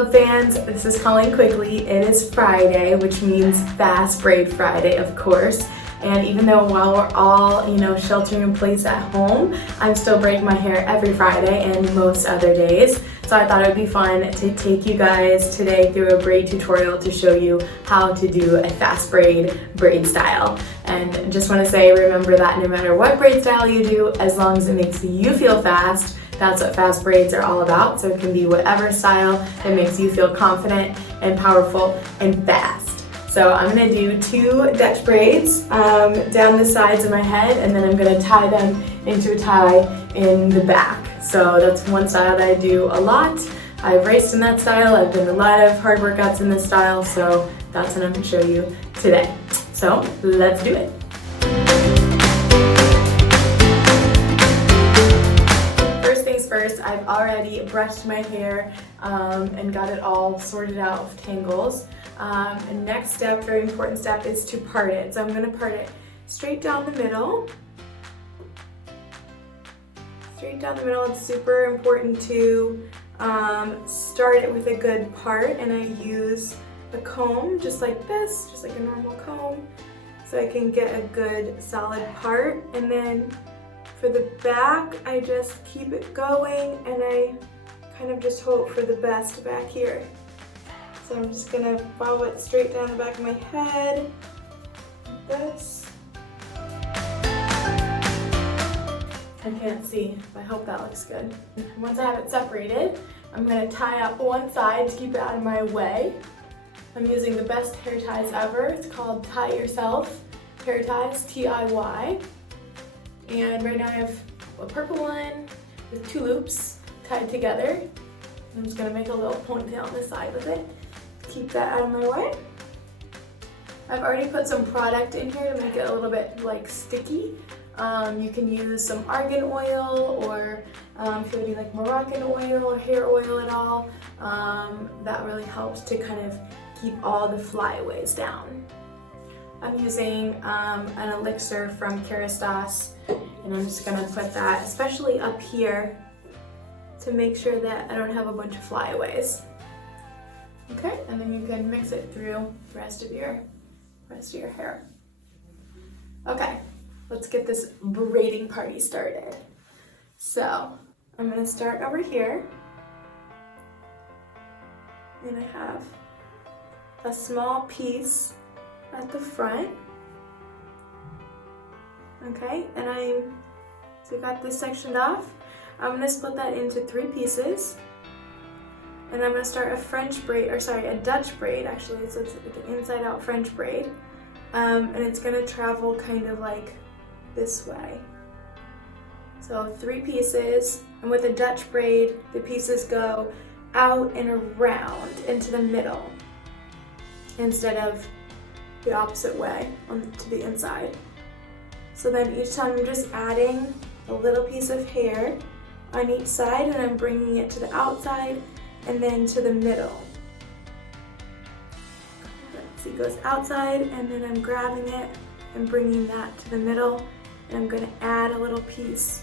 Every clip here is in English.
Club fans, this is Colleen Quigley. It is Friday, which means Fast Braid Friday, of course. And even though while we're all, sheltering in place at home, I'm still braiding my hair every Friday and most other days. So I thought it would be fun to take you guys today through a braid tutorial to show you how to do a fast braid style. And just want to say, remember that no matter what braid style you do, as long as it makes you feel fast, that's what fast braids are all about. So it can be whatever style that makes you feel confident and powerful and fast. So I'm going to do 2 Dutch braids down the sides of my head, and then I'm going to tie them into a tie in the back. So that's one style that I do a lot. I've raced in that style. I've done a lot of hard workouts in this style, so that's what I'm going to show you today. So let's do it. First things first, I've already brushed my hair and got it all sorted out of tangles. And next step, very important step, is to part it. So I'm going to part it straight down the middle. Straight down the middle. It's super important to start it with a good part, and I use a comb just like this, just like a normal comb, so I can get a good solid part. And then for the back, I just keep it going, and I kind of just hope for the best back here. So I'm just going to follow it straight down the back of my head, like this. I can't see, but I hope that looks good. Once I have it separated, I'm going to tie up one side to keep it out of my way. I'm using the best hair ties ever. It's called Tie It Yourself Hair Ties, TIY. And right now I have a purple one with 2 loops tied together. I'm just going to make a little ponytail on the side with it. Keep that out of my way. I've already put some product in here to make it a little bit sticky. You can use some argan oil, or if you're doing like Moroccan oil or hair oil at all, that really helps to kind of keep all the flyaways down. I'm using an ELIXIR from KERASTASE, and I'm just gonna put that especially up here to make sure that I don't have a bunch of flyaways. Okay, and then you can mix it through the rest of your hair. Okay, let's get this braiding party started. So I'm gonna start over here, and I have a small piece at the front. Okay, and so I got this sectioned off. I'm gonna split that into 3 pieces. And I'm going to start a Dutch braid actually, so it's like an inside out French braid. And it's going to travel kind of like this way. So 3 pieces, and with a Dutch braid, the pieces go out and around into the middle, instead of the opposite way to the inside. So then each time I'm just adding a little piece of hair on each side, and I'm bringing it to the outside and then to the middle. So it goes outside, and then I'm grabbing it and bringing that to the middle, and I'm going to add a little piece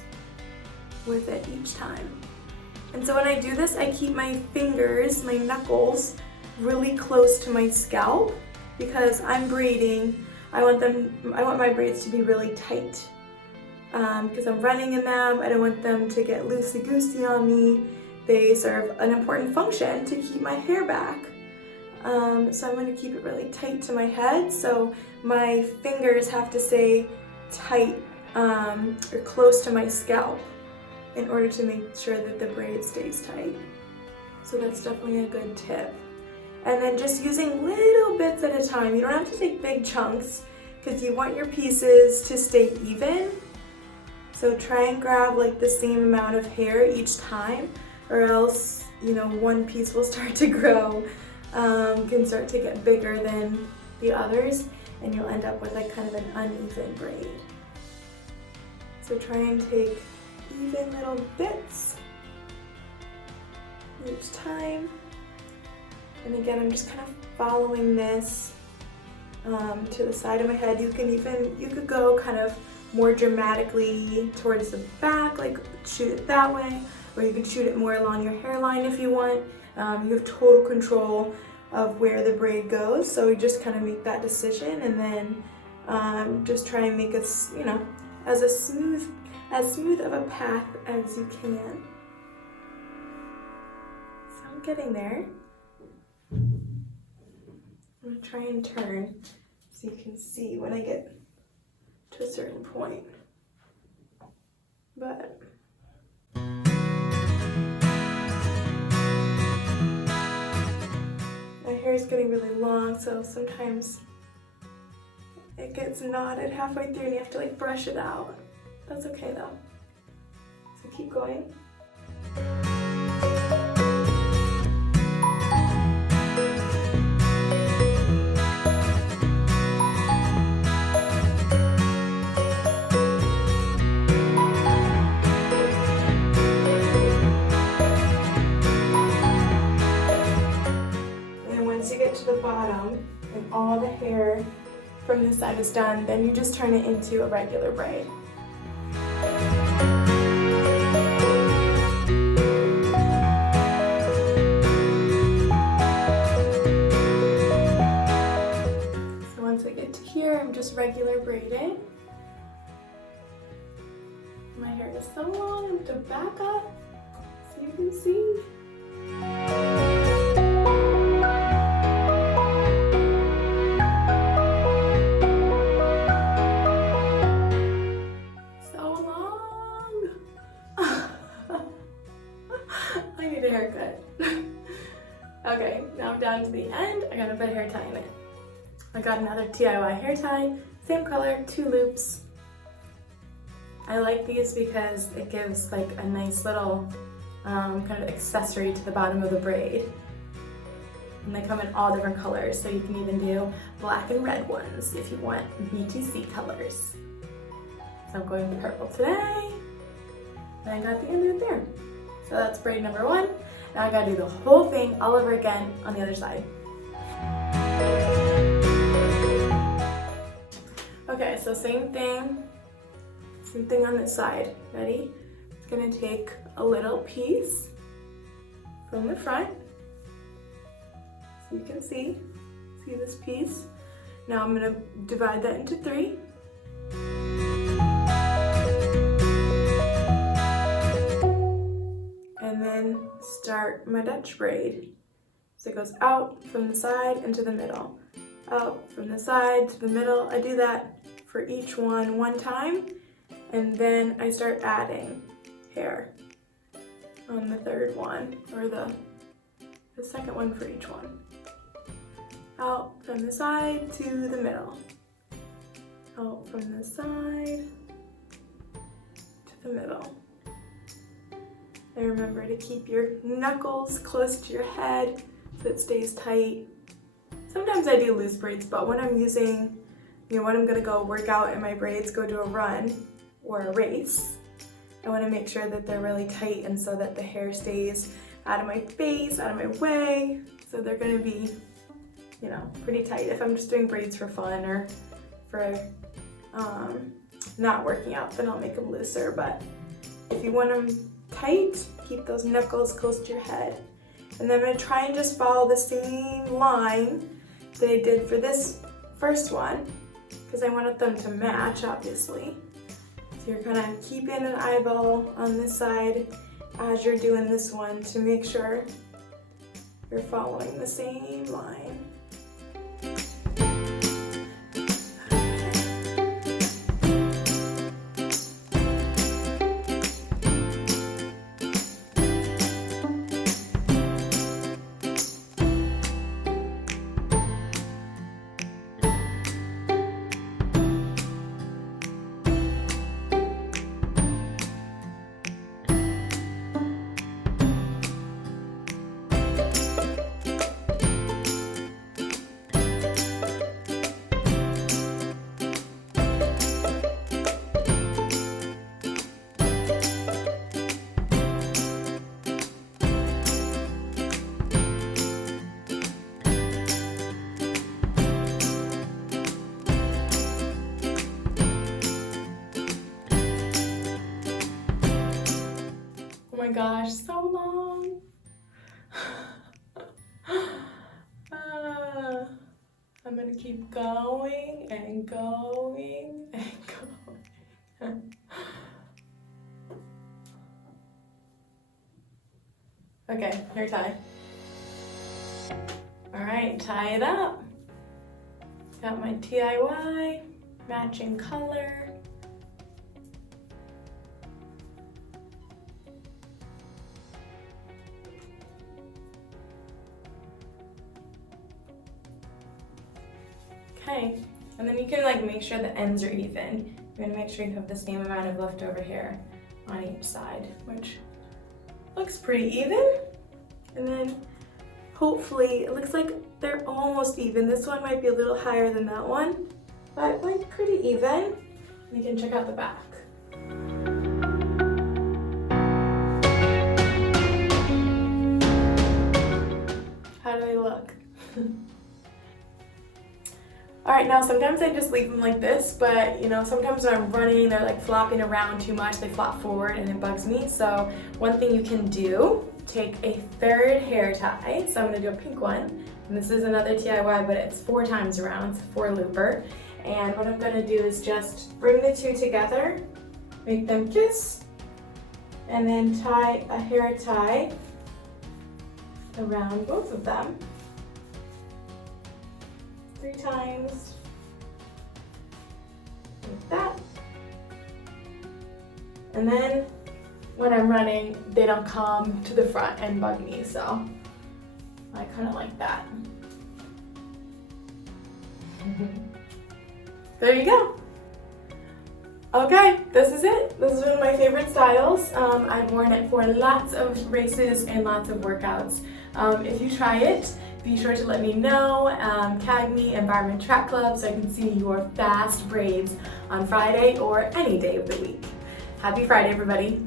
with it each time. And so when I do this, I keep my fingers, my knuckles, really close to my scalp, because I'm braiding. I want my braids to be really tight, because I'm running in them. I don't want them to get loosey-goosey on me. They serve an important function to keep my hair back. So I'm going to keep it really tight to my head, so my fingers have to stay tight or close to my scalp in order to make sure that the braid stays tight. So that's definitely a good tip. And then just using little bits at a time. You don't have to take big chunks, because you want your pieces to stay even. So try and grab like the same amount of hair each time, or else, one piece will start to grow, can start to get bigger than the others, and you'll end up with like kind of an uneven braid. So try and take even little bits each time. And again, I'm just kind of following this to the side of my head. You could go kind of more dramatically towards the back, like shoot it that way, or you could shoot it more along your hairline if you want. You have total control of where the braid goes, so you just kind of make that decision, and then just try and make it, you know, as smooth of a path as you can. So I'm getting there. I'm gonna try and turn so you can see when I get to a certain point. But my hair is getting really long, so sometimes it gets knotted halfway through and you have to like brush it out. That's okay though. So keep going. The bottom and all the hair from this side is done, then you just turn it into a regular braid. So once I get to here, I'm just regular braiding. My hair is so long, I have to back up so you can see. Okay, now I'm down to the end. I gotta put hair tie in it. I got another DIY hair tie, same color, 2 loops. I like these because it gives like a nice little kind of accessory to the bottom of the braid. And they come in all different colors, so you can even do black and red ones if you want BTC colors. So I'm going purple today, and I got the end of it there. So that's braid number 1. Now I gotta do the whole thing all over again on the other side. Okay, so same thing on this side. Ready? It's gonna take a little piece from the front, so you can see this piece. Now I'm gonna divide that into 3. And then start my Dutch braid. So it goes out from the side into the middle. Out from the side to the middle. I do that for each one time, and then I start adding hair on the 3rd one, or the 2nd one for each one. Out from the side to the middle. Out from the side to the middle. And remember to keep your knuckles close to your head so it stays tight. Sometimes I do loose braids, but when I'm using, when I'm gonna go work out in my braids, go do a run or a race, I wanna make sure that they're really tight and so that the hair stays out of my face, out of my way. So they're gonna be, pretty tight. If I'm just doing braids for fun or for not working out, then I'll make them looser. But if you want them tight, keep those knuckles close to your head. And then I'm going to try and just follow the same line that I did for this first one, because I wanted them to match, obviously. So you're kind of keeping an eyeball on this side as you're doing this one to make sure you're following the same line. Oh my gosh, so long. gonna keep going and going and going. Okay, hair tie. All right, tie it up. Got my DIY, matching color. Okay, and then you can like make sure the ends are even. You're gonna make sure you have the same amount of leftover hair on each side, which looks pretty even. And then hopefully, it looks like they're almost even. This one might be a little higher than that one, but like pretty even. You can check out the back. How do they look? All right, now sometimes I just leave them like this, but you know, sometimes when I'm running, they're like flopping around too much, they flop forward and it bugs me. So one thing you can do, take a third hair tie. So I'm gonna do a pink one, and this is another DIY, but it's 4 times around, it's a 4-looper. And what I'm gonna do is just bring the two together, make them kiss, and then tie a hair tie around both of them. 3 times, like that. And then when I'm running, they don't come to the front and bug me, so I kind of like that. There you go. Okay, this is it. This is one of my favorite styles. I've worn it for lots of races and lots of workouts. If you try it, be sure to let me know. Tag me Environment Track Club so I can see your fast braids on Friday or any day of the week. Happy Friday, everybody.